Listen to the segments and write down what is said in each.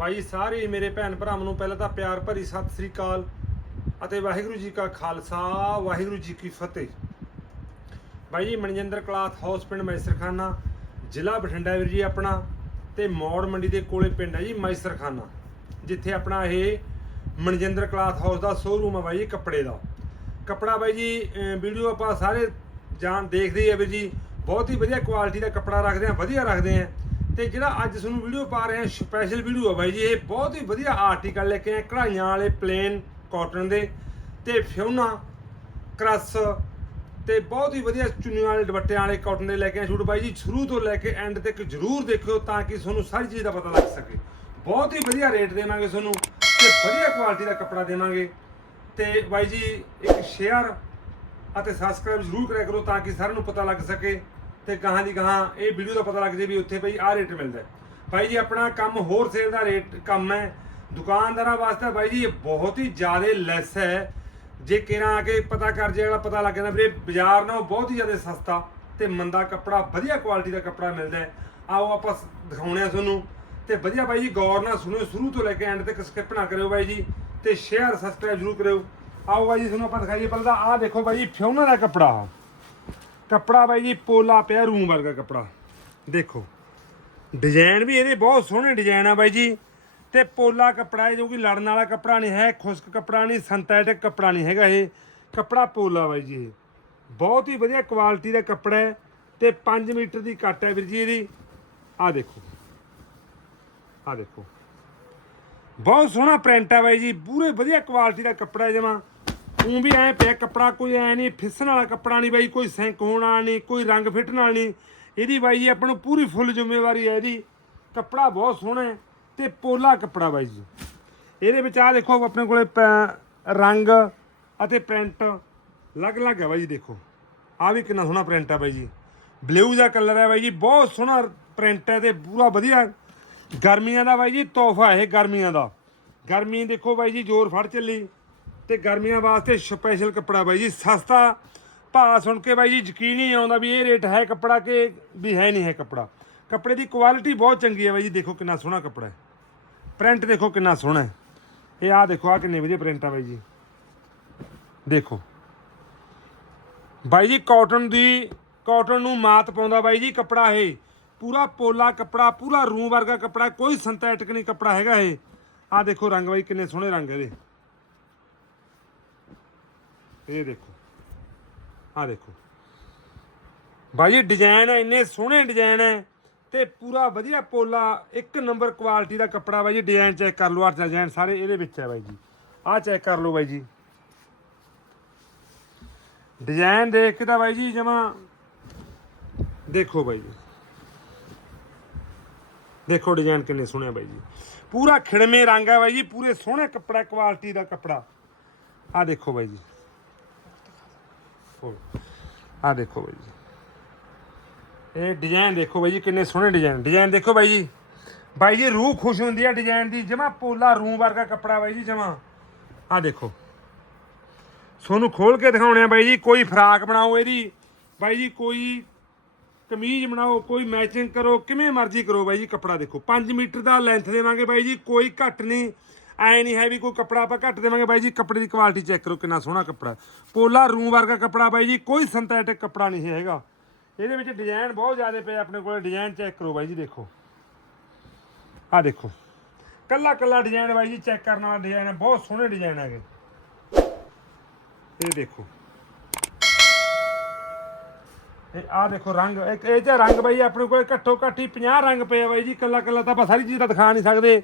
ਭਾਈ ਸਾਰੇ ਮੇਰੇ ਭੈਣ ਭਰਾਵਾਂ ਨੂੰ ਪਹਿਲਾਂ ਤਾਂ ਪਿਆਰ ਭਰੀ ਸਤਿ ਸ੍ਰੀ ਅਕਾਲ ਅਤੇ ਵਾਹਿਗੁਰੂ ਜੀ ਕਾ ਖਾਲਸਾ, ਵਾਹਿਗੁਰੂ ਜੀ ਕੀ ਫਤਿਹ। ਭਾਈ ਜੀ ਮਨਜਿੰਦਰ ਕਲਾਥ ਹਾਊਸ ਪਿੰਡ ਮੈਸਰਖਾਨਾ, ਜ਼ਿਲ੍ਹਾ ਬਠਿੰਡਾ ਵੀਰ ਜੀ ਆਪਣਾ ਤੇ ਮੌੜ ਮੰਡੀ ਦੇ ਕੋਲੇ ਪਿੰਡ ਹੈ ਜੀ ਮੈਸਰਖਾਨਾ, ਜਿੱਥੇ ਆਪਣਾ ਇਹ ਮਨਜਿੰਦਰ ਕਲਾਥ ਹਾਊਸ ਦਾ ਸ਼ੋਰੂਮ ਹੈ ਬਾਈ ਜੀ ਕੱਪੜੇ ਦਾ। ਕੱਪੜਾ ਬਾਈ ਜੀ ਵੀਡੀਓ ਆਪਾਂ ਸਾਰੇ ਜਾਣ ਦੇਖਦੇ ਹੀ ਆ ਵੀਰ ਜੀ, ਬਹੁਤ ਹੀ ਵਧੀਆ ਕੁਆਲਿਟੀ ਦਾ ਕੱਪੜਾ ਰੱਖਦੇ ਆ ਵਧੀਆ ਰੱਖਦੇ ਆ ਤੇ ਜਿਹੜਾ ਅੱਜ ਤੁਹਾਨੂੰ ਵੀਡੀਓ ਪਾ ਰਹੇ ਆ ਸਪੈਸ਼ਲ ਵੀਡੀਓ ਆ ਬਾਈ ਜੀ, ਇਹ ਬਹੁਤ ਹੀ ਵਧੀਆ ਆਰਟੀਕਲ ਲੈ ਕੇ ਆਏ ਕਢਾਈਆਂ ਵਾਲੇ ਪਲੇਨ ਕਾਟਨ ਦੇ ਤੇ ਫਿਉਨਾ ਕ੍ਰਸ ਤੇ ਬਹੁਤ ਹੀ ਵਧੀਆ ਚੁੰਨੀਆਂ ਵਾਲੇ ਦੁਪੱਟਿਆਂ ਵਾਲੇ ਕਾਟਨ ਦੇ ਲੈ ਕੇ ਆਏ ਸ਼ੂਟ ਬਾਈ ਜੀ। ਸ਼ੁਰੂ ਤੋਂ ਲੈ ਕੇ ਐਂਡ ਤੱਕ ਜਰੂਰ ਦੇਖਿਓ ਤਾਂ ਕਿ ਤੁਹਾਨੂੰ ਸਾਰੀ ਚੀਜ਼ ਦਾ ਪਤਾ ਲੱਗ ਸਕੇ। ਬਹੁਤ ਹੀ ਵਧੀਆ ਰੇਟ ਦੇਵਾਂਗੇ ਤੁਹਾਨੂੰ ਤੇ ਵਧੀਆ ਕੁਆਲਿਟੀ ਦਾ ਕੱਪੜਾ ਦੇਵਾਂਗੇ। ਤੇ ਬਾਈ ਜੀ, ਇੱਕ ਸ਼ੇਅਰ ਅਤੇ ਸਬਸਕ੍ਰਾਈਬ ਜ਼ਰੂਰ ਕਰਿਆ ਕਰੋ ਤਾਂ ਕਿ ਸਾਰਿਆਂ ਨੂੰ ਪਤਾ ਲੱਗ ਸਕੇ। ਤੇ ਗਾਹਾਂ ਦੀ ਗਾਹਾਂ ਇਹ ਵੀਡੀਓ ਦਾ ਪਤਾ ਲੱਗ ਜੇ ਵੀ ਉੱਥੇ ਬਈ ਆਹ ਰੇਟ ਮਿਲਦਾ ਭਾਈ ਜੀ, ਆਪਣਾ ਕੰਮ ਹੋਰ ਸੇਲ ਦਾ ਰੇਟ ਕੰਮ ਹੈ। ਦੁਕਾਨਦਾਰਾਂ ਵਾਸਤੇ ਬਾਈ ਜੀ, ਇਹ ਬਹੁਤ ਹੀ ਜ਼ਿਆਦਾ ਲੈਸ ਹੈ। ਜੇ ਕਿਰਾਂ ਆ ਕੇ ਪਤਾ ਕਰ ਜੇ ਅਗਲਾ ਪਤਾ ਲੱਗ ਜਾਂਦਾ, ਵੀਰੇ ਬਾਜ਼ਾਰ ਨਾਲੋਂ ਬਹੁਤ ਹੀ ਜ਼ਿਆਦਾ ਸਸਤਾ ਤੇ ਮੰਦਾ ਕੱਪੜਾ, ਵਧੀਆ ਕੁਆਲਿਟੀ ਦਾ ਕੱਪੜਾ ਮਿਲਦਾ ਆਓ ਆਪਾਂ ਦਿਖਾਉਣੇ ਆ ਤੁਹਾਨੂੰ। ਤੇ ਵਧੀਆ ਬਾਈ ਜੀ, ਗੌਰ ਨਾਲ ਸੁਣਿਓ, ਸ਼ੁਰੂ ਤੋਂ ਲੈ ਕੇ ਐਂਡ ਤੱਕ ਸਕਿਪ ਨਾ ਕਰਿਓ ਬਾਈ ਜੀ। ਤੇ ਸ਼ੇਅਰ ਸਬਸਕ੍ਰਾਈਬ ਜ਼ਰੂਰ ਕਰਿਓ। ਆਓ ਬਾਈ ਜੀ, ਤੁਹਾਨੂੰ ਆਪਾਂ ਦਿਖਾਈਏ ਪਹਿਲਾਂ ਤਾਂ ਆਹ ਦੇਖੋ ਬਾਈ ਜੀ ਫਿਉਨਾ ਦਾ ਕੱਪੜਾ। ਕੱਪੜਾ ਬਾਈ ਜੀ, ਪੋਲਾ ਪਿਆ ਰੂਮ ਵਰਗਾ ਕੱਪੜਾ। ਦੇਖੋ ਡਿਜ਼ਾਈਨ ਵੀ ਇਹਦੇ ਬਹੁਤ ਸੋਹਣੇ ਡਿਜ਼ਾਈਨ ਆ ਬਾਈ ਜੀ। ਤੇ ਪੋਲਾ ਕੱਪੜਾ ਹੈ ਜੋ ਕਿ ਲੜਨ ਵਾਲਾ ਕੱਪੜਾ ਨਹੀਂ ਹੈ, ਖੁਸ਼ਕ ਕੱਪੜਾ ਨਹੀਂ ਸਿੰਥੈਟਿਕ ਕੱਪੜਾ ਨਹੀਂ ਹੈਗਾ ਇਹ। ਕੱਪੜਾ ਪੋਲਾ ਬਾਈ ਜੀ ਇਹ। ਬਹੁਤ ਹੀ ਵਧੀਆ ਕੁਆਲਿਟੀ ਦਾ ਕੱਪੜਾ ਹੈ ਤੇ 5 ਮੀਟਰ ਦੀ ਕੱਟ ਹੈ ਵੀਰ ਜੀ ਇਹਦੀ। ਆਹ ਦੇਖੋ। ਆਹ ਦੇਖੋ। ਬਹੁਤ ਸੋਹਣਾ ਪ੍ਰਿੰਟ ਹੈ ਬਾਈ ਜੀ, ਪੂਰੇ ਵਧੀਆ ਕੁਆਲਿਟੀ ਦਾ ਕੱਪੜਾ ਜਮਾ। ਉਹ ਵੀ ਐ ਪਿਆ ਕੱਪੜਾ, ਕੋਈ ਐ ਨਹੀਂ, ਫਿਸਣ ਵਾਲਾ ਕੱਪੜਾ ਨਹੀਂ ਬਾਈ, ਕੋਈ ਸੈਂਕ ਹੋਣਾ ਨਹੀਂ, ਕੋਈ ਰੰਗ ਫਿੱਟਣ ਵਾਲਾ ਨਹੀਂ। ਇਹਦੀ ਬਾਈ ਜੀ ਆਪਾਂ ਨੂੰ ਪੂਰੀ ਫੁੱਲ ਜ਼ਿੰਮੇਵਾਰੀ ਹੈ ਇਹਦੀ। ਕੱਪੜਾ ਬਹੁਤ ਸੋਹਣਾ ਹੈ ਤੇ ਪੋਲਾ ਕੱਪੜਾ ਬਾਈ ਜੀ। ਇਹਦੇ ਵਿੱਚ ਆ ਦੇਖੋ, ਆਪਣੇ ਕੋਲੇ ਪ- ਰੰਗ ਅਤੇ ਪ੍ਰਿੰਟ ਅਲੱਗ-ਅਲੱਗ ਹੈ ਬਾਈ ਜੀ, ਦੇਖੋ। ਆ ਵੀ ਕਿੰਨਾ ਸੋਹਣਾ ਪ੍ਰਿੰਟ ਹੈ ਬਾਈ ਜੀ। ਬਲੂ ਦਾ ਕਲਰ ਹੈ ਬਾਈ ਜੀ, ਬਹੁਤ ਸੋਹਣਾ ਪ੍ਰਿੰਟ ਹੈ ਤੇ ਪੂਰਾ ਵਧੀਆ। ਗਰਮੀਆਂ ਦਾ ਬਾਈ ਜੀ ਤੋਹਫਾ ਇਹ ਗਰਮੀਆਂ ਦਾ। ਗਰਮੀ ਦੇਖੋ ਬਾਈ ਜੀ, ਜ਼ੋਰ ਫੜ ਚੱਲੀ ਤੇ ਗਰਮੀਆਂ ਵਾਸਤੇ ਸਪੈਸ਼ਲ ਕੱਪੜਾ ਬਾਈ ਜੀ, ਸਸਤਾ। ਭਾਅ ਸੁਣ ਕੇ ਬਾਈ ਜੀ, ਯਕੀਨ ਨਹੀਂ ਆਉਂਦਾ ਵੀ ਇਹ ਰੇਟ ਹੈ ਕੱਪੜਾ ਕਿ ਵੀ ਹੈ ਨਹੀਂ ਹੈ ਕੱਪੜਾ। ਕੱਪੜੇ ਦੀ ਕੁਆਲਿਟੀ ਬਹੁਤ ਚੰਗੀ ਹੈ ਬਾਈ ਜੀ, ਦੇਖੋ ਕਿੰਨਾ ਸੋਹਣਾ ਕੱਪੜਾ ਹੈ। ਪ੍ਰਿੰਟ ਦੇਖੋ ਕਿੰਨਾ ਸੋਹਣਾ ਹੈ। ਇਹ ਆ ਦੇਖੋ ਆ ਕਿੰਨੇ ਵਧੀਆ ਪ੍ਰਿੰਟ ਆ ਬਾਈ ਜੀ। ਦੇਖੋ। ਬਾਈ ਜੀ ਕਾਟਨ ਦੀ ਕਾਟਨ ਨੂੰ ਮਾਤ ਪਾਉਂਦਾ ਬਾਈ ਜੀ ਕੱਪੜਾ ਇਹ। ਪੂਰਾ ਪੋਲਾ ਕੱਪੜਾ, ਪੂਰਾ ਰੂ ਵਰਗਾ ਕੱਪੜਾ, ਕੋਈ ਸਿੰਥੈਟਿਕ ਨਹੀਂ ਕੱਪੜਾ ਹੈਗਾ ਇਹ। ਆ ਦੇਖੋ ਰੰਗ ਬਾਈ, ਕਿੰਨੇ ਸੋਹਣੇ ਰੰਗ ਇਹਦੇ। ਇਹ ਦੇਖੋ। ਆ ਦੇਖੋ। ਬਾਈ ਜੀ ਡਿਜ਼ਾਈਨ ਇੰਨੇ ਸੋਹਣੇ ਡਿਜ਼ਾਈਨ ਹੈ ਤੇ ਪੂਰਾ ਵਧੀਆ ਪੋਲਾ, ਇੱਕ ਨੰਬਰ ਕੁਆਲਿਟੀ ਦਾ ਕੱਪੜਾ ਬਾਈ ਜੀ ਡਿਜ਼ਾਈਨ ਚੈੱਕ ਕਰ ਲਓ ਆ ਡਿਜ਼ਾਈਨ ਸਾਰੇ ਇਹਦੇ ਵਿੱਚ ਹੈ ਬਾਈ ਜੀ। ਆ ਚੈੱਕ ਕਰ ਲਓ ਬਾਈ ਜੀ। ਡਿਜ਼ਾਈਨ ਦੇਖ ਕੇ ਤਾਂ ਬਾਈ ਜੀ ਜਮਾ ਦੇਖੋ ਬਾਈ ਜੀ। ਦੇਖੋ ਡਿਜ਼ਾਈਨ ਕਿੰਨੇ ਸੋਹਣੇ ਬਾਈ ਜੀ। ਪੂਰਾ ਖਿੜਮੇ ਰੰਗ ਹੈ ਬਾਈ ਜੀ, ਪੂਰੇ ਸੋਹਣੇ ਕੱਪੜਾ ਕੁਆਲਿਟੀ ਦਾ ਕੱਪੜਾ। ਆ ਦੇਖੋ ਬਾਈ ਜੀ। ਆ ਦੇਖੋ ਬਾਈ ਜੀ। ਇਹ ਡਿਜ਼ਾਈਨ ਦੇਖੋ ਬਾਈ ਜੀ, ਕਿੰਨੇ ਸੋਹਣੇ ਡਿਜ਼ਾਈਨ ਡਿਜ਼ਾਈਨ ਦੇਖੋ ਬਾਈ ਜੀ। ਬਾਈ ਜੀ, ਰੂਹ ਖੁਸ਼ ਹੁੰਦੀ ਹੈ ਡਿਜ਼ਾਈਨ ਦੀ। ਜਮਾ ਪੋਲਾ ਰੂਹ ਵਰਗਾ ਕੱਪੜਾ ਬਾਈ ਜੀ, ਜਮਾ। ਆ ਦੇਖੋ। ਤੁਹਾਨੂੰ ਖੋਲ ਕੇ ਦਿਖਾਉਣੇ ਆ ਬਾਈ ਜੀ, ਕੋਈ ਫਰਾਕ ਬਣਾਓ ਇਹਦੀ। ਬਾਈ ਜੀ, ਕੋਈ ਕਮੀਜ਼ ਬਣਾਓ, ਕੋਈ ਮੈਚਿੰਗ ਕਰੋ, ਕਿਵੇਂ ਮਰਜ਼ੀ ਕਰੋ ਬਾਈ ਜੀ, ਕੱਪੜਾ ਦੇਖੋ। 5 ਮੀਟਰ ਦਾ ਲੈਂਥ ਦੇਵਾਂਗੇ ਬਾਈ ਜੀ, ਕੋਈ ਘੱਟ ਨਹੀਂ। ਐ ਨਹੀਂ ਹੈ ਵੀ ਕੋਈ ਕੱਪੜਾ ਆਪਾਂ ਘੱਟ ਦੇਵਾਂਗੇ ਬਾਈ ਜੀ, ਕੱਪੜੇ ਦੀ ਕੁਆਲਿਟੀ ਚੈੱਕ ਕਰੋ ਕਿੰਨਾ ਸੋਹਣਾ ਕੱਪੜਾ। ਪੋਲਾ ਰੂ ਵਰਗਾ ਕੱਪੜਾ ਬਾਈ ਜੀ, ਕੋਈ ਸਿੰਥੈਟਿਕ ਕੱਪੜਾ ਨਹੀਂ ਹੈਗਾ। ਇਹਦੇ ਵਿੱਚ ਡਿਜ਼ਾਈਨ ਬਹੁਤ ਜ਼ਿਆਦਾ ਪਏ ਆਪਣੇ ਕੋਲ ਡਿਜ਼ਾਈਨ ਚੈੱਕ ਕਰੋ ਬਾਈ ਜੀ, ਦੇਖੋ। ਆ ਦੇਖੋ। ਕੱਲਾ ਕੱਲਾ ਡਿਜ਼ਾਈਨ ਬਾਈ ਜੀ ਚੈੱਕ ਕਰਨ ਵਾਲਾ ਡਿਜ਼ਾਈਨ ਹੈ ਬਹੁਤ ਸੋਹਣੇ ਡਿਜ਼ਾਈਨ ਹੈਗੇ। ਇਹ ਦੇਖੋ। ਇਹ ਆ ਦੇਖੋ ਰੰਗ, ਇੱਕ ਇਹ ਚ ਰੰਗ ਬਾਈ ਆਪਣੇ ਕੋਲ ਘੱਟੋ ਘੱਟ ਹੀ 50 ਰੰਗ ਪਏ ਆ ਬਾਈ ਜੀ, ਕੱਲਾ ਕੱਲਾ ਤਾਂ ਆਪਾਂ ਸਾਰੀ ਚੀਜ਼ ਤਾਂ ਦਿਖਾ ਨਹੀਂ ਸਕਦੇ।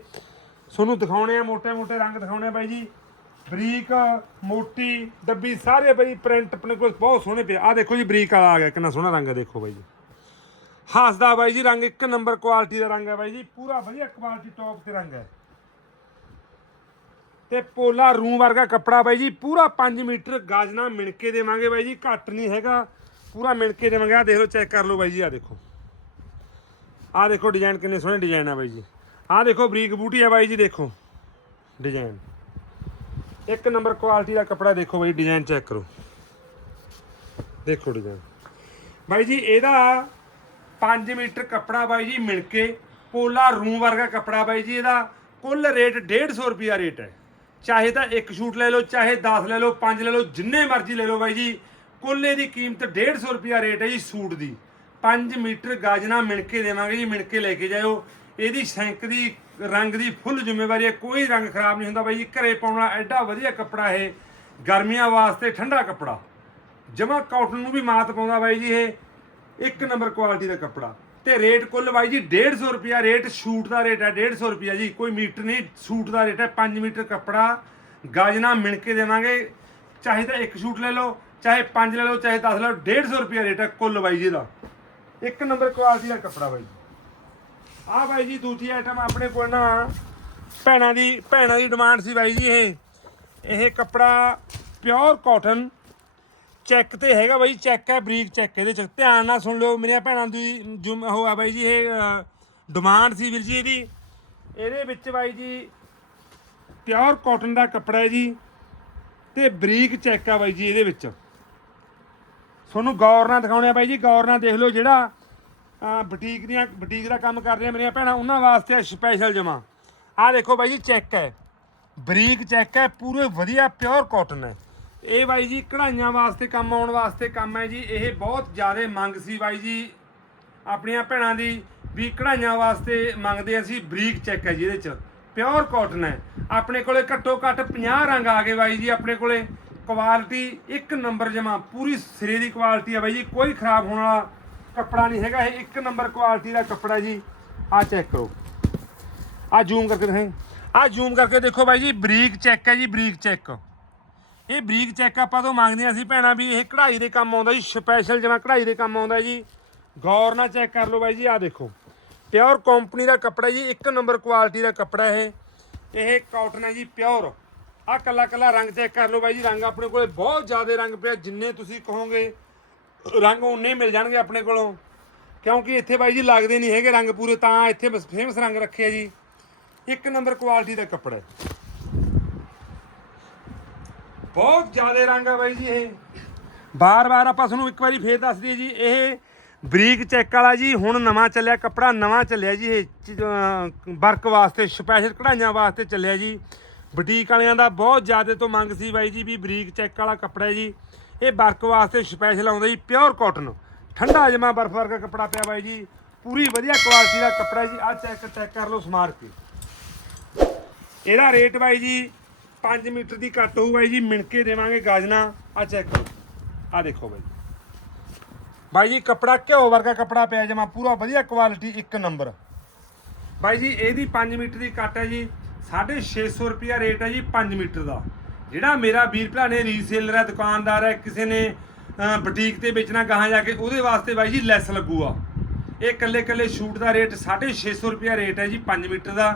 ਤੁਹਾਨੂੰ ਦਿਖਾਉਣੇ ਆ, ਮੋਟੇ ਮੋਟੇ ਰੰਗ ਦਿਖਾਉਣੇ ਆ ਬਾਈ ਜੀ। ਬਰੀਕ, ਮੋਟੀ ਡੱਬੀ ਸਾਰੇ ਬਈ ਪ੍ਰਿੰਟ ਆਪਣੇ ਕੋਲ ਬਹੁਤ ਸੋਹਣੇ ਪਏ। ਆ ਦੇਖੋ ਜੀ, ਬਰੀਕ ਵਾਲਾ ਆ ਗਿਆ, ਕਿੰਨਾ ਸੋਹਣਾ ਰੰਗ ਹੈ ਦੇਖੋ ਬਾਈ ਜੀ। ਹਾਸਦਾ ਬਾਈ ਜੀ, ਰੰਗ ਇੱਕ ਨੰਬਰ ਕੁਆਲਿਟੀ ਦਾ ਰੰਗ ਹੈ ਬਾਈ ਜੀ। ਪੂਰਾ ਵਧੀਆ ਕੁਆਲਿਟੀ ਟੌਪ ਤੇ ਰੰਗ ਹੈ ਤੇ ਪੋਲਾ ਰੂਮ ਵਰਗਾ ਕੱਪੜਾ ਬਾਈ ਜੀ, ਪੂਰਾ 5 ਮੀਟਰ ਗਾਜਨਾ ਨਾਲ ਕੇ ਦੇਵਾਂਗੇ ਬਾਈ ਜੀ, ਘੱਟ ਨਹੀਂ ਹੈਗਾ। ਪੂਰਾ ਮਿਣ ਕੇ ਦੇਵਾਂਗੇ। ਆ ਦੇਖ ਲਓ, ਚੈੱਕ ਕਰ ਲਓ ਬਾਈ ਜੀ ਆ ਦੇਖੋ। ਆ ਦੇਖੋ ਡਿਜ਼ਾਈਨ ਕਿੰਨੇ ਸੋਹਣੇ ਡਿਜ਼ਾਈਨ ਆ ਬਾਈ ਜੀ। ਆ ਦੇਖੋ, ਬਰੀਕ ਬੂਟੀ ਹੈ ਬਾਈ ਜੀ, ਦੇਖੋ। ਡਿਜ਼ਾਈਨ ਇੱਕ ਨੰਬਰ ਕੁਆਲਿਟੀ ਦਾ ਕੱਪੜਾ ਦੇਖੋ ਬਾਈ ਡਿਜ਼ਾਈਨ ਚੈੱਕ ਕਰੋ। ਦੇਖੋ ਡਿਜ਼ਾਈਨ ਬਾਈ ਜੀ, ਇਹਦਾ 5 ਮੀਟਰ ਕੱਪੜਾ ਬਾਈ ਜੀ, ਮਿਲ ਕੇ ਪੋਲਾ ਰੂ ਵਰਗਾ ਕੱਪੜਾ ਬਾਈ ਜੀ, ਇਹਦਾ ਕੁੱਲ ਰੇਟ 150 ਰੁਪਿਆ ਰੇਟ ਹੈ। ਚਾਹੇ ਤਾਂ ਇੱਕ ਸ਼ੂਟ ਲੈ ਲਓ, ਚਾਹੇ 10 ਲੈ ਲਓ 5 ਲੈ ਲਓ, ਜਿੰਨੇ ਮਰਜ਼ੀ ਲੈ ਲਓ ਬਾਈ ਜੀ, ਕੁੱਲ ਇਹਦੀ ਕੀਮਤ 150 ਰੁਪਿਆ ਰੇਟ ਹੈ ਜੀ ਸੂਟ ਦੀ। 5 ਮੀਟਰ ਗਾਜਨਾ ਮਿਣ ਕੇ ਦੇਵਾਂਗੇ ਜੀ ਮਿਣ ਕੇ ਲੈ ਕੇ ਜਾਇਓ। ਇਹਦੀ ਸ਼ੈਂਕ ਦੀ, ਰੰਗ ਦੀ ਫੁੱਲ ਜ਼ਿੰਮੇਵਾਰੀ ਹੈ, ਕੋਈ ਰੰਗ ਖਰਾਬ ਨਹੀਂ ਹੁੰਦਾ ਬਾਈ ਜੀ। ਘਰੇ ਪਾਉਣਾ ਐਡਾ ਵਧੀਆ ਕੱਪੜਾ ਇਹ, ਗਰਮੀਆਂ ਵਾਸਤੇ ਠੰਡਾ ਕੱਪੜਾ। ਜਮਾ ਕਾਟਨ ਨੂੰ ਵੀ ਮਾਤ ਪਾਉਂਦਾ ਬਾਈ ਜੀ ਇਹ, ਇੱਕ ਨੰਬਰ ਕੁਆਲਿਟੀ ਦਾ ਕੱਪੜਾ। ਤੇ ਰੇਟ ਕੁੱਲ ਬਾਈ ਜੀ 150 ਰੁਪਿਆ ਰੇਟ ਸ਼ੂਟ ਦਾ ਰੇਟ ਹੈ 150 ਰੁਪਿਆ ਜੀ। ਕੋਈ ਮੀਟਰ ਨਹੀਂ, ਸ਼ੂਟ ਦਾ ਰੇਟ ਹੈ 5 ਮੀਟਰ ਕੱਪੜਾ। ਗਾਜਨਾ ਮਿਣ ਕੇ ਦੇਵਾਂਗੇ। ਚਾਹੇ ਤਾਂ ਇੱਕ ਸ਼ੂਟ ਲੈ ਲਓ, ਚਾਹੇ 5 ਲੈ ਲਓ, ਚਾਹੇ 10 ਲੈ ਲਓ 150 ਰੁਪਿਆ ਰੇਟ ਹੈ ਕੁੱਲ ਬਾਈ ਜੀ ਦਾ। ਇੱਕ ਨੰਬਰ ਕੁਆਲਿਟੀ ਦਾ ਕੱਪੜਾ ਬਾਈ ਆ ਬਾਈ ਜੀ ਦੂਜੀ ਆਈਟਮ ਆਪਣੇ ਕੋਲ ਨਾ ਭੈਣਾਂ ਦੀ ਭੈਣਾਂ ਦੀ ਡਿਮਾਂਡ ਸੀ ਬਾਈ ਜੀ ਇਹ। ਇਹ ਕੱਪੜਾ ਪਿਓਰ ਕਾਟਨ ਚੈੱਕ ਤੇ ਹੈਗਾ ਬਾਈ ਚੈੱਕ ਹੈ, ਬਰੀਕ ਚੈੱਕ ਇਹਦੇ ਚ। ਧਿਆਨ ਨਾਲ ਸੁਣ ਲਿਓ ਮੇਰੀਆਂ ਭੈਣਾਂ ਦੀ ਜੁਮ ਉਹ ਆ ਬਾਈ ਜੀ ਇਹ ਡਿਮਾਂਡ ਸੀ ਵੀਰ ਜੀ ਇਹਦੀ। ਇਹਦੇ ਵਿੱਚ ਬਾਈ ਜੀ ਪਿਓਰ ਕਾਟਨ ਦਾ ਕੱਪੜਾ ਹੈ ਜੀ ਤੇ ਬਰੀਕ ਚੈੱਕ ਆ ਬਾਈ ਜੀ ਇਹਦੇ ਵਿੱਚ। ਤੁਹਾਨੂੰ ਗੌਰ ਨਾਲ ਦਿਖਾਉਣੇ ਆ ਬਾਈ ਜੀ, ਗੌਰ ਨਾਲ ਦੇਖ ਲਓ ਜਿਹੜਾ ਬੁਟੀਕ ਦੀਆਂ, ਬੁਟੀਕ ਦਾ ਕੰਮ ਕਰ ਰਹੀਆਂ ਮੇਰੀਆਂ ਭੈਣਾਂ, ਉਹਨਾਂ ਵਾਸਤੇ ਸਪੈਸ਼ਲ ਜਮਾ। ਆਹ ਦੇਖੋ ਬਾਈ ਜੀ ਚੈੱਕ ਹੈ। ਬਰੀਕ ਚੈੱਕ ਹੈ, ਪੂਰੇ ਵਧੀਆ ਪਿਓਰ ਕਾਟਨ ਹੈ। ਇਹ ਬਾਈ ਜੀ, ਕਢਾਈਆਂ ਵਾਸਤੇ, ਕੰਮ ਆਉਣ ਵਾਸਤੇ ਕੰਮ ਹੈ ਜੀ। ਇਹ ਬਹੁਤ ਜ਼ਿਆਦਾ ਮੰਗ ਸੀ ਬਾਈ ਜੀ, ਆਪਣੀਆਂ ਭੈਣਾਂ ਦੀ, ਵੀ ਕਢਾਈਆਂ ਵਾਸਤੇ ਮੰਗਦੇ ਅਸੀਂ, ਬਰੀਕ ਚੈੱਕ ਹੈ ਜੀ ਇਹਦੇ ਚ। ਪਿਓਰ ਕਾਟਨ ਹੈ। ਆਪਣੇ ਕੋਲੇ ਘੱਟੋ ਘੱਟ 50 ਰੰਗ ਆ ਗਏ ਬਾਈ ਜੀ, ਆਪਣੇ ਕੋਲੇ। ਕੁਆਲਿਟੀ ਇੱਕ ਨੰਬਰ ਜਮਾ, ਪੂਰੀ ਸਿਰੇ ਦੀ ਕੁਆਲਿਟੀ ਆ ਬਾਈ ਜੀ, ਕੋਈ ਖਰਾਬ ਹੋਣ ਵਾਲਾ ਕੱਪੜਾ ਨਹੀਂ ਹੈਗਾ, ਇਹ ਇੱਕ ਨੰਬਰ ਕੁਆਲਿਟੀ ਦਾ ਕੱਪੜਾ ਜੀ। ਆ ਚੈੱਕ ਕਰੋ। ਆ ਜ਼ੂਮ ਕਰਕੇ ਦਿਖਾਈ। ਆ ਜ਼ੂਮ ਕਰਕੇ ਦੇਖੋ ਬਾਈ ਜੀ, ਬਰੀਕ ਚੈੱਕ ਹੈ ਜੀ, ਬਰੀਕ ਚੈੱਕ ਇਹ ਬਰੀਕ ਚੈੱਕ ਆਪਾਂ ਤੋਂ ਮੰਗਦੇ ਸੀ ਅਸੀਂ ਭੈਣਾਂ ਵੀ, ਇਹ ਕਢਾਈ ਦੇ ਕੰਮ ਆਉਂਦਾ ਜੀ ਸਪੈਸ਼ਲ ਜਿਵੇਂ ਕਢਾਈ ਦੇ ਕੰਮ ਆਉਂਦਾ ਜੀ। ਗੌਰ ਨਾਲ ਚੈੱਕ ਕਰ ਲਓ ਬਾਈ ਜੀ ਆ ਦੇਖੋ। ਪਿਓਰ ਕੰਪਨੀ ਦਾ ਕੱਪੜਾ ਜੀ, ਇੱਕ ਨੰਬਰ ਕੁਆਲਿਟੀ ਦਾ ਕੱਪੜਾ ਇਹ। ਇਹ ਕਾਟਨ ਹੈ ਜੀ ਪਿਓਰ ਆ ਕੱਲਾ ਕੱਲਾ ਰੰਗ ਚੈੱਕ ਕਰ ਲਓ ਬਾਈ ਜੀ, ਰੰਗ ਆਪਣੇ ਕੋਲੇ ਬਹੁਤ ਜ਼ਿਆਦਾ ਰੰਗ ਪਿਆ, ਜਿੰਨੇ ਤੁਸੀਂ ਕਹੋਗੇ। ਰੰਗ ਉਨੇ ਮਿਲ ਜਾਣਗੇ ਆਪਣੇ ਕੋਲੋਂ। ਕਿਉਂਕਿ ਇੱਥੇ ਬਾਈ ਜੀ ਲੱਗਦੇ ਨਹੀਂ ਹੈਗੇ ਰੰਗ ਪੂਰੇ, ਤਾਂ ਇੱਥੇ ਬਸ ਫੇਮਸ ਰੰਗ ਰੱਖੇ ਆ ਜੀ। ਇੱਕ ਨੰਬਰ ਕੁਆਲਿਟੀ ਦਾ ਕੱਪੜਾ ਬਹੁਤ ਜ਼ਿਆਦਾ ਰੰਗ ਆ ਬਾਈ ਜੀ ਇਹ। ਬਾਰ-ਬਾਰ ਆਪਾਂ ਤੁਹਾਨੂੰ ਇੱਕ ਵਾਰੀ ਫੇਰ ਦੱਸ ਦਈਏ ਜੀ, ਇਹ ਬਰੀਕ ਚੈੱਕ ਵਾਲਾ ਜੀ, ਹੁਣ ਨਵਾਂ ਚੱਲਿਆ ਕੱਪੜਾ, ਨਵਾਂ ਚੱਲਿਆ ਜੀ ਇਹ। ਵਰਕ ਵਾਸਤੇ ਸਪੈਸ਼ਲ ਕਢਾਈਆਂ ਵਾਸਤੇ ਚੱਲਿਆ ਜੀ। ਬੁਟੀਕ ਵਾਲਿਆਂ ਦਾ ਬਹੁਤ ਜ਼ਿਆਦਾ ਤੋਂ ਮੰਗ ਸੀ ਬਾਈ ਜੀ ਵੀ ਬਰੀਕ ਚੈੱਕ ਵਾਲਾ ਕੱਪੜਾ ਜੀ। ਇਹ ਵਰਕ ਵਾਸਤੇ ਸਪੈਸ਼ਲ ਆਉਂਦਾ ਜੀ ਪਿਓਰ ਕਾਟਨ ਠੰਡਾ ਜਮਾ ਬਰਫ ਵਰਗਾ ਕੱਪੜਾ ਪਿਆ ਬਾਈ ਜੀ। ਪੂਰੀ ਵਧੀਆ ਕੁਆਲਿਟੀ ਦਾ ਕੱਪੜਾ ਜੀ ਆ ਚੈੱਕ ਚੈੱਕ ਕਰ ਲਓ ਸਮਾਰ ਕੇ। ਇਹਦਾ ਰੇਟ ਬਾਈ ਜੀ 5 ਮੀਟਰ ਦੀ ਕੱਟ ਹੋਊ ਬਾਈ ਜੀ, ਮਿਣਕੇ ਦੇਵਾਂਗੇ ਗਾਜਨਾ ਆ ਚੈੱਕ ਕਰੋ। ਆ ਦੇਖੋ ਬਾਈ। ਬਾਈ ਜੀ, ਕੱਪੜਾ ਘਿਓ ਵਰਗਾ ਕੱਪੜਾ ਪਿਆ ਜਮਾ, ਪੂਰਾ ਵਧੀਆ ਕੁਆਲਿਟੀ ਇੱਕ ਨੰਬਰ ਬਾਈ ਜੀ, ਇਹਦੀ 5 ਮੀਟਰ ਦੀ ਕੱਟ ਹੈ ਜੀ 650 ਰੁਪਿਆ ਰੇਟ ਹੈ ਜੀ 5 ਮੀਟਰ ਦਾ। ਜਿਹੜਾ ਮੇਰਾ ਵੀਰ ਭਰਾ ਨੇ ਰੀਸੇਲਰ ਹੈ ਦੁਕਾਨਦਾਰ ਹੈ ਕਿਸੇ ਨੇ ਅਹ, ਬੁਟੀਕ ਤੇ ਵੇਚਣਾ ਗਾਹਾਂ ਜਾ ਕੇ ਉਹਦੇ ਵਾਸਤੇ ਬਾਈ ਜੀ ਲੈਸ ਲੱਗੂਗਾ ਇਹ ਕੱਲੇ ਕੱਲੇ ਸ਼ੂਟ ਦਾ ਰੇਟ 650 ਰੁਪਿਆ ਰੇਟ ਹੈ ਜੀ 5 ਮੀਟਰ ਦਾ।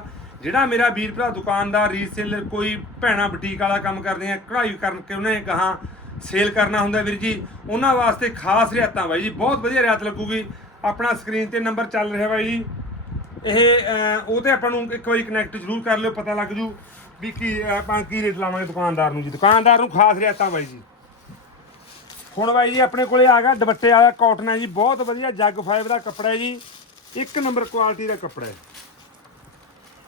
ਜਿਹੜਾ ਮੇਰਾ ਵੀਰ ਭਰਾ ਦੁਕਾਨਦਾਰ ਰੀਸੇਲਰ ਕੋਈ ਭੈਣਾ ਬੁਟੀਕ ਵਾਲਾ ਕੰਮ ਕਰਦੇ ਆ ਕਢਾਈ ਕਰਕੇ ਉਹਨੇ ਗਾਹਾਂ ਸੇਲ ਕਰਨਾ ਹੁੰਦਾ ਵੀਰ ਜੀ। ਉਹਨਾਂ ਵਾਸਤੇ ਖਾਸ ਰਿਆਤਾਂ ਬਾਈ ਜੀ ਬਹੁਤ ਵਧੀਆ ਰਿਆਤ ਲੱਗੂਗੀ। ਆਪਣਾ ਸਕਰੀਨ ਤੇ ਨੰਬਰ ਚੱਲ ਰਿਹਾ ਬਾਈ ਜੀ। ਇਹ ਉਹ ਤੇ ਆਪਾਂ ਨੂੰ ਇੱਕ ਵਾਰੀ ਕਨੈਕਟ ਜ਼ਰੂਰ ਕਰ ਲਿਓ, ਪਤਾ ਲੱਗ ਜੂ ਵੀ ਕੀ ਆਪਾਂ ਕੀ ਰੇਟ ਲਾਵਾਂਗੇ ਦੁਕਾਨਦਾਰ ਨੂੰ ਜੀ। ਦੁਕਾਨਦਾਰ ਨੂੰ ਖਾਸ ਰਿਆਤਾਂ ਬਾਈ ਜੀ। ਹੁਣ ਬਾਈ ਜੀ ਆਪਣੇ ਕੋਲੇ ਆ ਗਿਆ ਦੁਪੱਟੇ ਵਾਲਾ ਕਾਟਨ ਹੈ ਜੀ, ਬਹੁਤ ਵਧੀਆ ਜੱਗ ਫਾਈਬਰ ਦਾ ਕੱਪੜਾ ਹੈ ਜੀ। ਇੱਕ ਨੰਬਰ ਕੁਆਲਿਟੀ ਦਾ ਕੱਪੜਾ ਹੈ।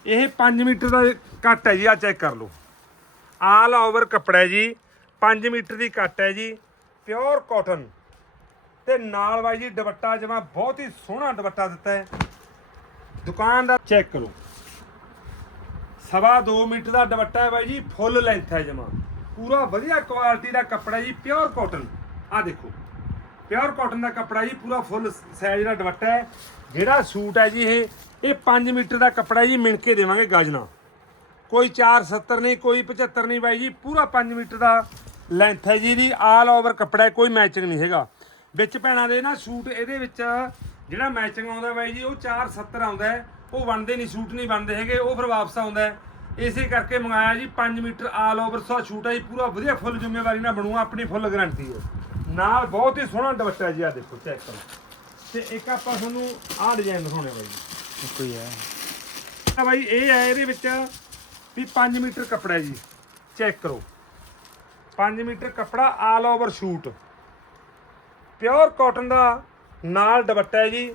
ਇਹ 5 ਮੀਟਰ ਦਾ ਕੱਟ ਹੈ ਜੀ ਆ ਚੈੱਕ ਕਰ ਲਓ। ਆਲ ਓਵਰ ਕੱਪੜਾ ਹੈ ਜੀ 5 ਮੀਟਰ ਦੀ ਕੱਟ ਹੈ ਜੀ ਪਿਓਰ ਕਾਟਨ ਤੇ ਨਾਲ ਬਾਈ ਜੀ ਦੁਪੱਟਾ ਜਮਾ ਬਹੁਤ ਹੀ ਸੋਹਣਾ ਦੁਪੱਟਾ ਦਿੱਤਾ ਹੈ। ਦੁਕਾਨ ਦਾ ਚੈੱਕ ਕਰੋ। ਸਵਾ 2 ਮੀਟਰ ਦਾ ਦੁਪੱਟਾ ਹੈ ਬਾਈ ਜੀ, ਫੁੱਲ ਲੈਂਥ ਹੈ ਜਮਾ। ਪੂਰਾ ਵਧੀਆ ਕੁਆਲਿਟੀ ਦਾ ਕੱਪੜਾ ਜੀ ਪਿਓਰ ਕਾਟਨ ਆ ਦੇਖੋ ਪਿਓਰ ਕਾਟਨ ਦਾ ਕੱਪੜਾ ਜੀ, ਪੂਰਾ ਫੁੱਲ ਸਾਈਜ਼ ਦਾ ਦੁਪੱਟਾ ਹੈ। ਜਿਹੜਾ ਸੂਟ ਹੈ ਜੀ ਇਹ ਇਹ 5 ਮੀਟਰ ਦਾ ਕੱਪੜਾ ਜੀ, ਮਿਣ ਕੇ ਦੇਵਾਂਗੇ ਗਾਜਨਾ ਕੋਈ 470 ਨਹੀਂ, ਕੋਈ 75 ਨਹੀਂ ਬਾਈ ਜੀ, ਪੂਰਾ 5 ਮੀਟਰ ਦਾ ਲੈਂਥ ਹੈ ਜੀ ਇਹਦੀ। ਆਲ ਓਵਰ ਕੱਪੜਾ ਕੋਈ ਮੈਚਿੰਗ ਨਹੀਂ ਹੈਗਾ। ਵਿੱਚ ਭੈਣਾਂ ਦੇ ਨਾ ਸੂਟ ਇਹਦੇ ਵਿੱਚ ਜਿਹੜਾ ਮੈਚਿੰਗ ਆਉਂਦਾ ਬਾਈ ਜੀ ਉਹ 470 ਆਉਂਦਾ ਉਹ ਬਣਦੇ ਨਹੀਂ ਸੂਟ ਨਹੀਂ ਬਣਦੇ ਹੈਗੇ ਉਹ ਫਿਰ ਵਾਪਸ ਆਉਂਦਾ ਇਸੇ ਕਰਕੇ ਮੰਗਾਇਆ ਜੀ 5 ਮੀਟਰ ਆਲ ਓਵਰ ਸੋ ਛੂਟ ਹੈ ਜੀ ਪੂਰਾ ਵਧੀਆ ਫੁੱਲ ਜ਼ਿੰਮੇਵਾਰੀ ਨਾਲ ਬਣੂਗਾ ਆਪਣੀ ਫੁੱਲ ਗਾਰੰਟੀ ਹੈ। ਨਾਲ ਬਹੁਤ ਹੀ ਸੋਹਣਾ ਦੁਪੱਟਾ ਜੀ ਆ ਦੇਖੋ ਚੈੱਕ ਕਰੋ। ਤੇ ਇੱਕ ਆਪਾਂ ਤੁਹਾਨੂੰ ਆਹ ਡਿਜ਼ਾਈਨ ਦਿਖਾਉਣੇ ਬਾਈ ਜੀ। ਕੋਈ ਹੈ। ਆ ਬਾਈ ਇਹ ਹੈ ਇਹਦੇ ਵਿੱਚ ਵੀ 5 ਮੀਟਰ ਕੱਪੜਾ ਜੀ। ਚੈੱਕ ਕਰੋ। 5 ਮੀਟਰ ਕੱਪੜਾ all over suit pure cotton ਦਾ ਨਾਲ ਦੁਪੱਟਾ ਹੈ ਜੀ।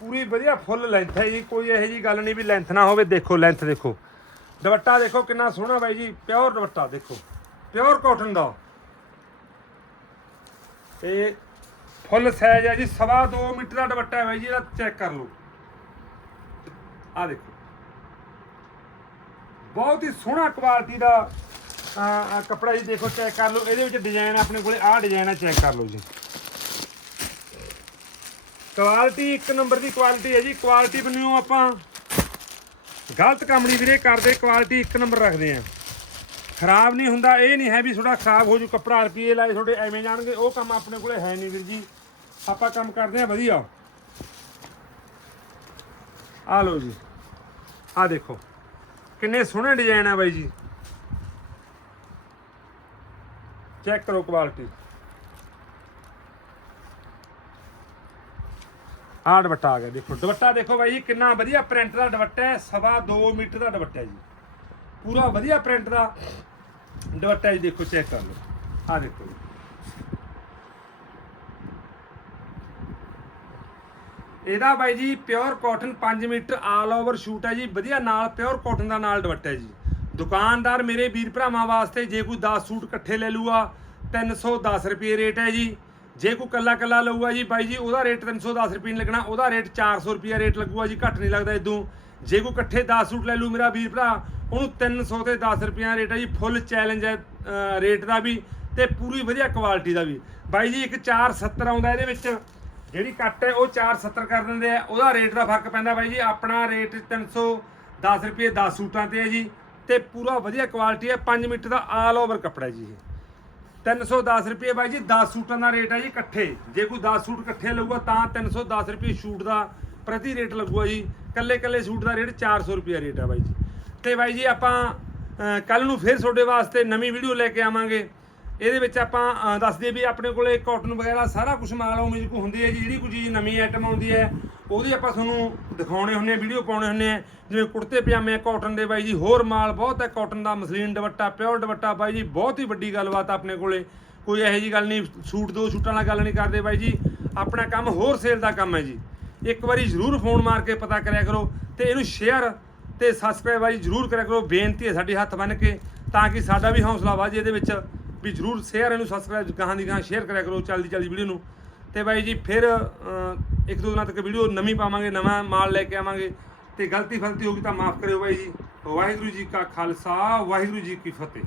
ਪੂਰੀ ਵਧੀਆ ਫੁੱਲ ਲੈਂਥ ਹੈ ਜੀ। ਕੋਈ ਇਹੋ ਜੀ ਗੱਲ ਨਹੀਂ ਵੀ ਲੈਂਥ ਨਾ ਹੋਵੇ। ਦੇਖੋ ਲੈਂਥ ਦੇਖੋ। ਦੁਪੱਟਾ ਦੇਖੋ, ਕਿੰਨਾ ਸੋਹਣਾ ਬਾਈ ਜੀ। ਪਿਓਰ ਦੁਪੱਟਾ ਦੇਖੋ। ਪਿਓਰ ਕਾਟਨ ਦਾ। ਇਹ ਫੁੱਲ ਸਾਈਜ਼ ਹੈ ਜੀ। ਸਵਾ 2 ਮੀਟਰ ਦਾ ਦੁਪੱਟਾ ਹੈ ਬਾਈ ਜੀ, ਇਹਦਾ ਚੈੱਕ ਕਰ ਲਓ। ਆ ਦੇਖੋ। ਬਹੁਤ ਹੀ ਸੋਹਣਾ ਕੁਆਲਿਟੀ ਦਾ ਕੱਪੜਾ ਜੀ। ਦੇਖੋ ਚੈੱਕ ਕਰ ਲਓ। ਇਹਦੇ ਵਿੱਚ ਡਿਜ਼ਾਈਨ ਆਪਣੇ ਕੋਲੇ। ਆਹ ਡਿਜ਼ਾਈਨ ਹੈ ਚੈੱਕ ਕਰ ਲਓ ਜੀ। ਕੁਆਲਿਟੀ ਇੱਕ ਨੰਬਰ ਦੀ ਕੁਆਲਿਟੀ ਹੈ ਜੀ। ਕੁਆਲਿਟੀ ਬਣਿਓ ਆਪਾਂ ਗਲਤ ਕੰਮ ਨਹੀਂ ਵੀਰੇ ਕਰਦੇ ਕੁਆਲਿਟੀ ਇੱਕ ਨੰਬਰ ਰੱਖਦੇ ਆ ਖਰਾਬ ਨਹੀਂ ਹੁੰਦਾ, ਇਹ ਨਹੀਂ ਹੈ ਵੀ ਥੋੜਾ ਖਰਾਬ ਹੋ ਜੂ, ਕੱਪੜਾ ਰੁਪਏ ਲਾਏ ਤੁਹਾਡੇ ਐਵੇਂ ਜਾਣਗੇ, ਉਹ ਕੰਮ ਆਪਣੇ ਕੋਲੇ ਹੈ ਨਹੀਂ ਵੀਰ ਜੀ। ਆਪਾਂ ਕੰਮ ਕਰਦੇ ਆ ਵਧੀਆ। ਆ ਲਓ ਜੀ ਆ ਦੇਖੋ, ਕਿੰਨੇ ਸੋਹਣੇ ਡਿਜ਼ਾਈਨ ਆ ਬਾਈ ਜੀ। ਚੈੱਕ ਕਰੋ ਕੁਆਲਿਟੀ ਆਹ ਦੁਪੱਟਾ ਆ ਗਿਆ, ਦੇਖੋ। ਦੁਪੱਟਾ ਦੇਖੋ ਬਾਈ ਜੀ, ਕਿੰਨਾ ਵਧੀਆ ਪ੍ਰਿੰਟ ਦਾ ਦੁਪੱਟਾ ਹੈ, ਸਵਾ 2 ਮੀਟਰ ਦਾ ਦੁਪੱਟਾ ਜੀ। ਪੂਰਾ ਵਧੀਆ ਪ੍ਰਿੰਟ ਦਾ ਦੁਪੱਟਾ ਜੀ, ਦੇਖੋ ਚੈੱਕ ਕਰ ਲਓ। ਆਹ ਦੇਖੋ ਜੀ। ਇਹਦਾ ਬਾਈ ਜੀ pure cotton 5 metre all over suit ਹੈ ਜੀ। ਵਧੀਆ ਨਾਲ ਪਿਓਰ ਕਾਟਨ ਦਾ ਨਾਲ ਦੁਪੱਟਾ ਜੀ। ਦੁਕਾਨਦਾਰ ਮੇਰੇ ਵੀਰ ਭਰਾਵਾਂ ਵਾਸਤੇ ਜੇ ਕੋਈ 10 ਸੂਟ ਇਕੱਠੇ ਲੈ ਲੂਗਾ 310 ਰੁਪਏ ਰੇਟ ਹੈ ਜੀ। ਜੇ ਕੋਈ ਕੱਲਾ ਕੱਲਾ ਲਊਗਾ ਜੀ ਬਾਈ ਜੀ, ਉਹਦਾ ਰੇਟ 310 ਰੁਪਏ ਨਹੀਂ ਲੱਗਣਾ, ਉਹਦਾ ਰੇਟ 400 ਰੁਪਏ ਰੇਟ ਲੱਗੂਗਾ ਜੀ, ਘੱਟ ਨਹੀਂ ਲੱਗਦਾ ਇਦੋਂ। ਜੇ ਕੋਈ ਇਕੱਠੇ 10 ਸੂਟ ਲੈ ਲੂ ਮੇਰਾ ਵੀਰ ਭਰਾ, ਉਹਨੂੰ 300 ਤੇ 10 ਰੁਪਏ ਰੇਟ ਹੈ ਜੀ ਫੁੱਲ ਚੈਲੰਜ ਹੈ ਰੇਟ ਦਾ ਵੀ ਤੇ ਪੂਰੀ ਵਧੀਆ ਕੁਆਲਿਟੀ ਦਾ ਵੀ। ਬਾਈ ਜੀ, ਇੱਕ 470 ਆਉਂਦਾ ਇਹਦੇ ਵਿੱਚ। ਜਿਹੜੀ ਕੱਟ ਹੈ, ਉਹ 470 ਕਰ ਦਿੰਦੇ ਆ। ਉਹਦਾ ਰੇਟ ਦਾ ਫ਼ਰਕ ਪੈਂਦਾ ਬਾਈ ਜੀ, ਆਪਣਾ ਰੇਟ 310 ਰੁਪਏ 10 ਸੂਟਾਂ ਤੇ ਹੈ ਜੀ। ਤੇ ਪੂਰਾ ਵਧੀਆ ਕੁਆਲਿਟੀ ਹੈ 5 ਮੀਟਰ ਦਾ ਆਲ ਓਵਰ ਕੱਪੜਾ ਜੀ ਇਹ। 310 ਰੁਪਏ ਬਾਈ ਜੀ 10 ਸੂਟਾਂ ਦਾ ਰੇਟ ਹੈ ਜੀ ਇਕੱਠੇ। ਜੇ ਕੋਈ 10 ਸੂਟ ਇਕੱਠੇ ਲਊਗਾ ਤਾਂ 310 ਰੁਪਏ ਸ਼ੂਟ ਦਾ ਪ੍ਰਤੀ ਰੇਟ ਲੱਗੂਗਾ ਜੀ। ਕੱਲੇ ਕੱਲੇ ਸੂਟ ਦਾ ਰੇਟ 400 ਰੁਪਏ ਰੇਟ ਹੈ ਬਾਈ ਜੀ। ਤੇ ਬਾਈ ਜੀ ਆਪਾਂ ਕੱਲ ਨੂੰ ਫਿਰ ਤੁਹਾਡੇ ਵਾਸਤੇ ਨਵੀਂ ਵੀਡੀਓ ਲੈ ਕੇ ਆਵਾਂਗੇ। ਇਹਦੇ ਵਿੱਚ ਆਪਾਂ ਦੱਸਦੇ ਵੀ ਆਪਣੇ ਕੋਲੇ ਕਾਟਨ ਵਗੈਰਾ ਸਾਰਾ ਕੁਝ ਮਾਲ ਉਮੀਦ ਕੋ ਹੁੰਦੀ ਹੈ ਜੀ। ਜਿਹੜੀ ਕੋਈ ਚੀਜ਼ ਨਵੀਂ ਆਈਟਮ ਆਉਂਦੀ ਹੈ ਉਹਦੀ ਆਪਾਂ ਤੁਹਾਨੂੰ ਦਿਖਾਉਣੇ ਹੁੰਨੇ ਆ ਵੀਡੀਓ ਪਾਉਣੇ ਹੁੰਨੇ ਆ ਜਿਵੇਂ ਕੁੜਤੇ ਪਜਾਮੇ ਆ ਕਾਟਨ ਦੇ ਬਾਈ ਜੀ, ਹੋਰ ਮਾਲ ਬਹੁਤ ਹੈ ਕਾਟਨ ਦਾ, ਮਸਲੀਨ ਦੁਪੱਟਾ ਪਿਓਰ ਦੁਪੱਟਾ ਬਾਈ ਜੀ, ਬਹੁਤ ਹੀ ਵੱਡੀ ਗੱਲਬਾਤ ਆ ਆਪਣੇ ਕੋਲੇ। ਕੋਈ ਇਹੋ ਜੀ ਗੱਲ ਨਹੀਂ, ਸੂਟ ਦੋ ਸੂਟਾਂ ਨਾਲ ਗੱਲ ਨਹੀਂ ਕਰਦੇ ਬਾਈ ਜੀ। ਆਪਣਾ ਕੰਮ ਹੋਰ ਸੇਲ ਦਾ ਕੰਮ ਹੈ ਜੀ। ਇੱਕ ਵਾਰੀ ਜ਼ਰੂਰ ਫੋਨ ਮਾਰ ਕੇ ਪਤਾ ਕਰਿਆ ਕਰੋ ਤੇ ਇਹਨੂੰ ਸ਼ੇਅਰ ਤੇ ਸਬਸਕ੍ਰਾਈਬ ਵਾਲੀ ਜ਼ਰੂਰ ਕਰਿਆ ਕਰੋ। ਬੇਨਤੀ ਹੈ ਸਾਡੇ ਹੱਥ ਬੰਨ ਕੇ, ਤਾਂ ਕਿ ਸਾਡਾ ਵੀ ਹੌਸਲਾ ਵਾਜੇ ਇਹਦੇ ਵਿੱਚ। ਵੀ ਜ਼ਰੂਰ ਸ਼ੇਅਰ ਇਹਨੂੰ ਸਬਸਕ੍ਰਾਈਬ ਕਹਾਂ ਦੀ ਕਹਾਂ ਸ਼ੇਅਰ ਕਰਿਆ ਕਰੋ ਚੱਲਦੀ ਚੱਲਦੀ ਵੀਡੀਓ ਨੂੰ। ਤੇ ਬਾਈ ਜੀ ਫਿਰ ਇੱਕ ਦੋ ਦਿਨਾਂ ਤੱਕ ਵੀਡੀਓ ਨਵੀਂ ਪਾਵਾਂਗੇ, ਨਵਾਂ ਮਾਲ ਲੈ ਕੇ ਆਵਾਂਗੇ। ਤੇ ਗਲਤੀ ਫਲਤੀ ਹੋ ਗਈ ਤਾਂ ਮਾਫ ਕਰਿਓ ਬਾਈ ਜੀ। ਵਾਹਿਗੁਰੂ ਜੀ ਕਾ ਖਾਲਸਾ, ਵਾਹਿਗੁਰੂ ਜੀ ਕੀ ਫਤਿਹ।